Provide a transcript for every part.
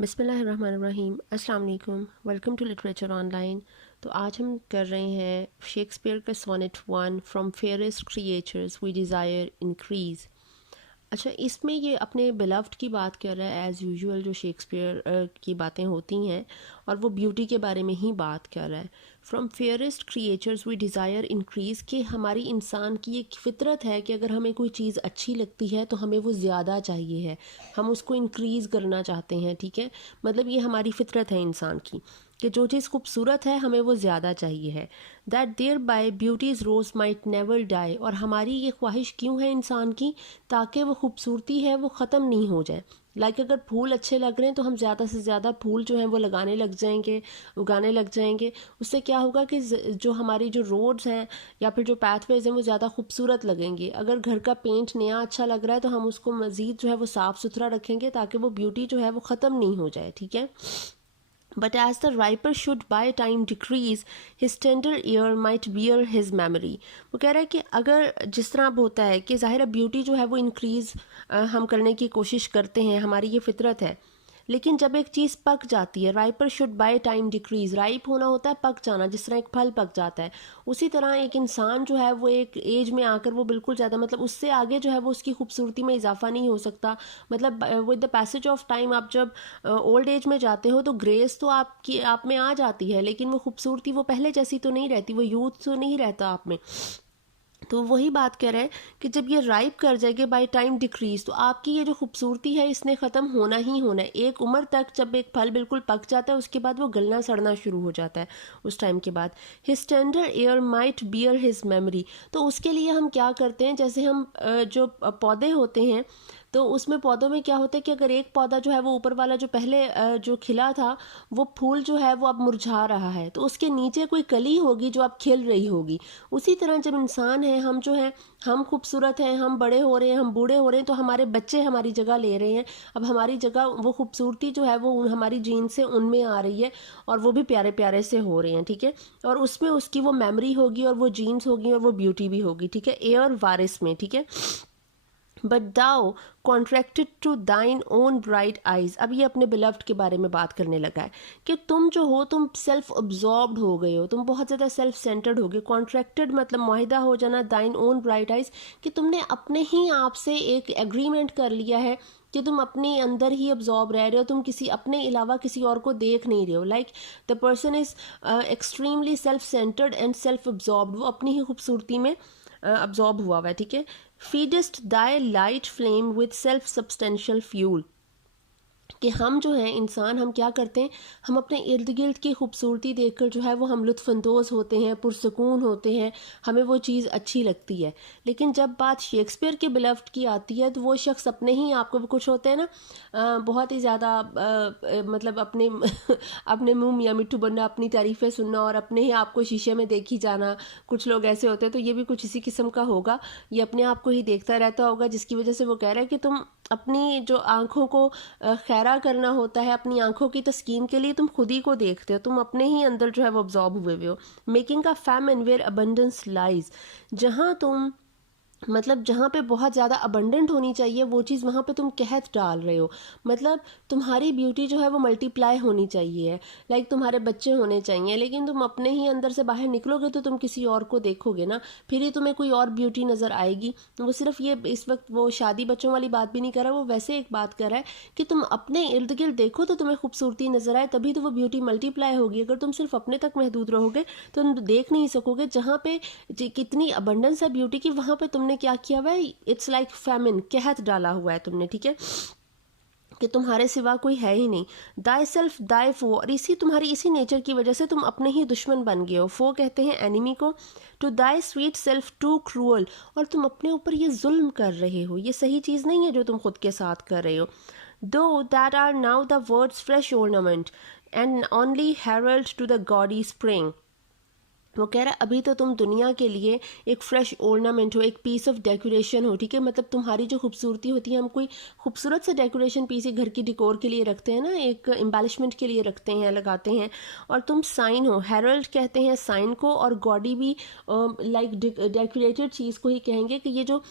बिस्मिल्लाहिर्रहमानिर्रहीम अस्सलाम वालेकुम। Welcome to literature online. तो आज हम कर रहे हैं शेक्सपियर का sonnet-1 from fairest creatures we desire increase. अच्छा, इसमें ये अपने बिलव्ड की बात कर रहा है एज़ यूजुअल, जो शेक्सपियर की बातें होती हैं, और वो ब्यूटी के बारे में ही बात कर रहा है। From fairest creatures we desire increase, कि हमारी इंसान की एक फितरत है कि अगर हमें कोई चीज़ अच्छी लगती है तो हमें वो ज़्यादा चाहिए है, हम उसको इंक्रीज़ करना चाहते हैं। ठीक है, मतलब ये हमारी फितरत है इंसान की कि जो चीज़ खूबसूरत है हमें वो ज़्यादा चाहिए है। That thereby beauty's rose might never die, और हमारी ये ख्वाहिश क्यों है इंसान की, ताकि वो खूबसूरती है वो ख़त्म नहीं हो जाए। अगर फूल अच्छे लग रहे हैं तो हम ज़्यादा से ज़्यादा फूल जो हैं वो लगाने लग जाएंगे, उगाने लग जाएंगे। उससे क्या होगा कि जो हमारी जो रोड्स हैं या फिर जो पाथवेज हैं वो ज़्यादा खूबसूरत लगेंगे। अगर घर का पेंट नया अच्छा लग रहा है तो हम उसको मज़ीद जो है वो साफ़ सुथरा रखेंगे ताकि वो ब्यूटी जो है वो ख़त्म नहीं हो जाए। ठीक है, But as the riper should by time decrease, his tender ear might bear his memory. वो कह रहा है कि अगर जिस तरह अब होता है कि ज़ाहिर ब्यूटी जो है वो इंक्रीज़ हम करने की कोशिश करते हैं, हमारी ये फितरत है। लेकिन जब एक चीज़ पक जाती है, riper should by time decrease, ripe होना होता है पक जाना, जिस तरह एक फल पक जाता है उसी तरह एक इंसान जो है वो एक एज में आकर वो बिल्कुल ज़्यादा मतलब उससे आगे जो है वो उसकी खूबसूरती में इजाफा नहीं हो सकता। मतलब with the passage of time आप जब ओल्ड एज में जाते हो तो ग्रेस तो आपकी आप में आ जाती है, लेकिन वो खूबसूरती वो पहले जैसी तो नहीं रहती, वो यूथ तो नहीं रहता आप में। तो वही बात कह रहे हैं कि जब ये राइप कर जाएगी बाय टाइम डिक्रीज, तो आपकी ये जो खूबसूरती है इसने ख़त्म होना ही होना है। एक उम्र तक जब एक फल बिल्कुल पक जाता है उसके बाद वो गलना सड़ना शुरू हो जाता है। उस टाइम के बाद his tender heir might bear his memory, तो उसके लिए हम क्या करते हैं, जैसे हम जो पौधे होते हैं तो उसमें पौधों में क्या होता है कि अगर एक पौधा जो है वो ऊपर वाला जो पहले जो खिला था वो फूल जो है वो अब मुरझा रहा है, तो उसके नीचे कोई कली होगी जो अब खिल रही होगी। उसी तरह जब इंसान है, हम जो है हम खूबसूरत हैं, हम बड़े हो रहे हैं, हम बूढ़े हो रहे हैं, तो हमारे बच्चे हमारी जगह ले रहे हैं। अब हमारी जगह वो खूबसूरती जो है वो हमारी जीन से उनमें आ रही है और वो भी प्यारे प्यारे से हो रहे हैं। ठीक है, और उसमें उसकी वो मेमोरी होगी और वो जीन्स होगी और वो ब्यूटी भी होगी। ठीक है, एयर वारिस में। ठीक है, बट दाओ कॉन्ट्रैक्टेड टू दाइन ओन ब्राइट आइज। अब ये अपने बिलव्ड के बारे में बात करने लगा है कि तुम जो हो तुम सेल्फ अब्जॉर्ब्ड हो गए हो, तुम बहुत ज़्यादा सेल्फ सेंटर्ड हो गए। कॉन्ट्रैक्टेड मतलब मुआहिदा हो जाना, दाइन ओन ब्राइट आइज कि तुमने अपने ही आप से एक एग्रीमेंट कर लिया है कि तुम अपने अंदर ही अब्जॉर्ब रह रहे हो, तुम किसी अपने अलावा किसी और को देख नहीं रहे हो। Like the person is extremely self centred and self absorbed, वो अपनी ही खूबसूरती में अब्जॉर्ब हुआ हुआ है। ठीक है, feed'st thy light flame with self substantial fuel, कि हम जो हैं इंसान, हम क्या करते हैं, हम अपने इर्द गिर्द की खूबसूरती देखकर जो है वो हम लुत्फ़अंदोज़ होते हैं, पुरसकून होते हैं, हमें वो चीज़ अच्छी लगती है। लेकिन जब बात शेक्सपियर के बिलव्ड की आती है तो वो शख्स अपने ही आपको कुछ होते हैं ना बहुत ही ज़्यादा मतलब अपने अपने मुंह मियाँ मिट्ठू बनना, अपनी तारीफ़ें सुनना और अपने ही आपको शीशे में देखी जाना। कुछ लोग ऐसे होते हैं, तो ये भी कुछ इसी किस्म का होगा, ये अपने आप को ही देखता रहता होगा, जिसकी वजह से वो कह रहा है कि तुम अपनी जो आँखों को खैरा करना होता है, अपनी आंखों की तस्कीन के लिए तुम खुद ही को देखते हो, तुम अपने ही अंदर जो है वो ऑब्जॉर्ब हुए हो। Making a famine where abundance lies, जहाँ तुम मतलब जहाँ पे बहुत ज़्यादा अबंडेंट होनी चाहिए वो चीज़ वहाँ पे तुम कहत डाल रहे हो। मतलब तुम्हारी ब्यूटी जो है वो मल्टीप्लाई होनी चाहिए, लाइक तुम्हारे बच्चे होने चाहिए, लेकिन तुम अपने ही अंदर से बाहर निकलोगे तो तुम किसी और को देखोगे ना, फिर ही तुम्हें कोई और ब्यूटी नज़र आएगी। वो सिर्फ ये इस वक्त वो शादी बच्चों वाली बात भी नहीं कर रहा, वो वैसे एक बात कर रहा है कि तुम अपने इर्द गिर्द देखो तो तुम्हें खूबसूरती नज़र आए, तभी तो वो ब्यूटी मल्टीप्लाई होगी। अगर तुम सिर्फ अपने तक महदूद रहोगे तो तुम देख नहीं सकोगे जहाँ पे कितनी अबंडेंस है ब्यूटी की, वहाँ पे तुमने क्या किया हुआ है, इट्स लाइक फैमिन, कहत डाला हुआ है तुमने। ठीक है, कि तुम्हारे सिवा कोई है ही नहीं। दाई सेल्फ दाई फो, और इसी तुम्हारी इसी नेचर की वजह से तुम अपने ही दुश्मन बन गए हो। फो कहते हैं एनिमी को। To thy sweet self too cruel, और तुम अपने ऊपर ये जुल्म कर रहे हो, ये सही चीज़ नहीं है जो तुम खुद के साथ कर रहे हो। Thou that art now the world's fresh ornament and only herald to the gaudy spring, वो कह रहा है अभी तो तुम दुनिया के लिए एक फ्रेश ऑर्नामेंट हो, एक पीस ऑफ डेकोरेशन हो, ठीक है। मतलब तुम्हारी जो खूबसूरती होती है, हम कोई खूबसूरत से डेकोरेशन पीस घर की डिकोर के लिए रखते हैं ना, एक एम्बेलिशमेंट के लिए रखते हैं, लगाते हैं, और तुम साइन हो। हेरल्ड कहते हैं साइन को, और गॉडी भी लाइक डेकोरेटेड चीज़ को ही कहेंगे कि ये जो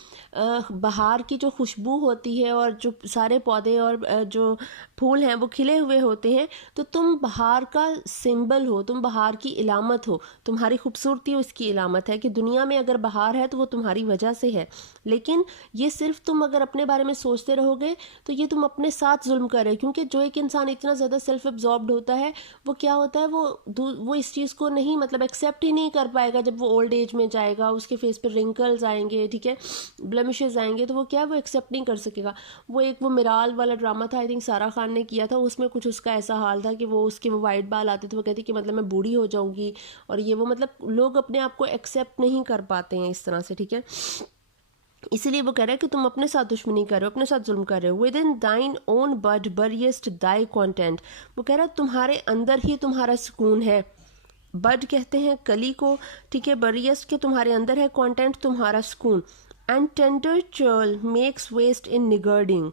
बाहर की जो खुशबू होती है और जो सारे पौधे और जो फूल हैं वो खिले हुए होते हैं, तो तुम बाहर का सिंबल हो, तुम बाहर की इलामत हो, तुम्हारी खूबसूरती उसकी इलामत है कि दुनिया में अगर बाहर है तो वो तुम्हारी वजह से है। लेकिन ये सिर्फ तुम अगर अपने बारे में सोचते रहोगे तो ये तुम अपने साथ जुल्म कर रहे हो, क्योंकि जो एक इंसान इतना ज़्यादा सेल्फ एब्जॉर्ब्ड होता है वो क्या होता है, वो इस चीज़ को नहीं मतलब एक्सेप्ट ही नहीं कर पाएगा। जब वो ओल्ड एज में जाएगा, उसके फेस पर रिंकल्स आएंगे, ठीक है, ब्लेमिशेस आएंगे, तो वो क्या है, वो एक्सेप्ट नहीं कर सकेगा। वो मिराल वाला ड्रामा था, आई थिंक सारा खान ने किया था, उसमें कुछ उसका ऐसा हाल था कि वो वाइट बाल आते थे, वो कहती कि मतलब मैं बूढ़ी हो जाऊंगी, और ये वो मतलब लोग अपने आप को एक्सेप्ट नहीं कर पाते हैं इस तरह से, ठीक है। इसीलिए वो कह रहा है कि तुम अपने साथ दुश्मनी कर रहे हो, अपने साथ जुल्म कर रहे हो। विद इन दाइन ओन बड बरियस्ट दाई कॉन्टेंट, वो कह रहा है तुम्हारे अंदर ही तुम्हारा सुकून है। बड कहते हैं कली को, ठीक है, बरियस्ट के तुम्हारे अंदर है, कॉन्टेंट तुम्हारा सुकून। एंड टेंडर चर्ल मेक्स वेस्ट इन निगर्डिंग।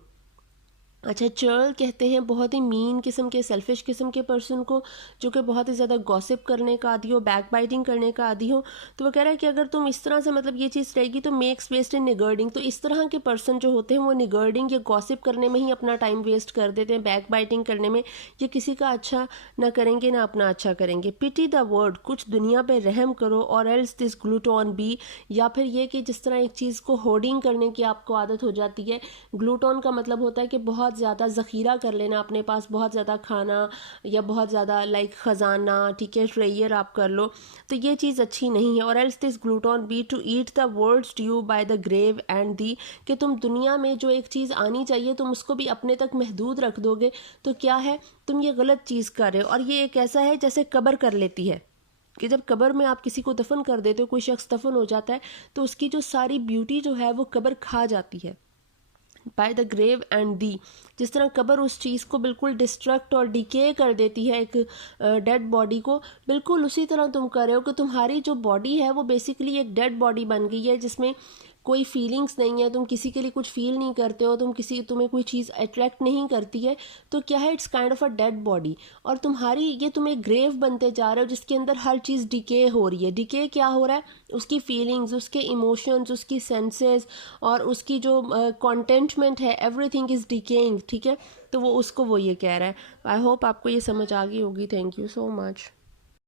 अच्छा, चर्ल कहते हैं बहुत ही मीन किस्म के, सेल्फिश किस्म के पर्सन को, जो कि बहुत ही ज़्यादा गॉसिप करने का आदी हो, बैक बाइटिंग करने का आदी हो। तो वो कह रहा है कि अगर तुम इस तरह से मतलब ये चीज़ रहेगी तो मेक्स वेस्ट इन निगर्डिंग, तो इस तरह के पर्सन जो होते हैं वो निगर्डिंग या गॉसिप करने में ही अपना टाइम वेस्ट कर देते हैं, बैक बाइटिंग करने में। ये किसी का अच्छा ना करेंगे ना अपना अच्छा करेंगे। पिटी द वर्ड, कुछ दुनिया पे रहम करो, और एल्स दिस ग्लूटोन बी, या फिर ये कि जिस तरह एक चीज़ को होर्डिंग करने की आपको आदत हो जाती है। ग्लूटोन का मतलब होता है कि बहुत ज़्यादा ज़ख़ीरा कर लेना अपने पास, बहुत ज़्यादा खाना या बहुत ज़्यादा लाइक ख़जाना, ठीक है, ट्रेयर आप कर लो, तो ये चीज़ अच्छी नहीं है। Or else this glutton be to eat the world's due by the grave and thee, कि तुम दुनिया में जो एक चीज़ आनी चाहिए तुम उसको भी अपने तक महदूद रख दोगे, तो क्या है, तुम ये गलत चीज़ कर रहे हो। और ये एक ऐसा है जैसे कब्र कर लेती है, कि जब कब्र में आप किसी को दफन कर देते हो, कोई शख्स दफन हो जाता है, तो उसकी जो सारी ब्यूटी जो है वो कब्र खा जाती है। By the grave and thee, जिस तरह कब्र उस चीज़ को बिल्कुल डिस्ट्रक्ट और डिके कर देती है, एक डेड बॉडी को, बिल्कुल उसी तरह तुम कर रहे हो कि तुम्हारी जो बॉडी है वो बेसिकली एक डेड बॉडी बन गई है, जिसमें कोई फीलिंग्स नहीं है, तुम किसी के लिए कुछ फील नहीं करते हो, तुम्हें कोई चीज़ अट्रैक्ट नहीं करती है, तो क्या है, it's kind of a dead body. और तुम एक ग्रेव बनते जा रहे हो जिसके अंदर हर चीज़ डिके हो रही है। डिके क्या हो रहा है, उसकी फीलिंग्स, उसके इमोशंस, उसकी सेंसेस और उसकी जो कॉन्टेंटमेंट है, एवरीथिंग इज़ डिकेइंग, ठीक है। तो वो ये कह रहा है। आई होप आपको ये समझ आ गई होगी। Thank you so much.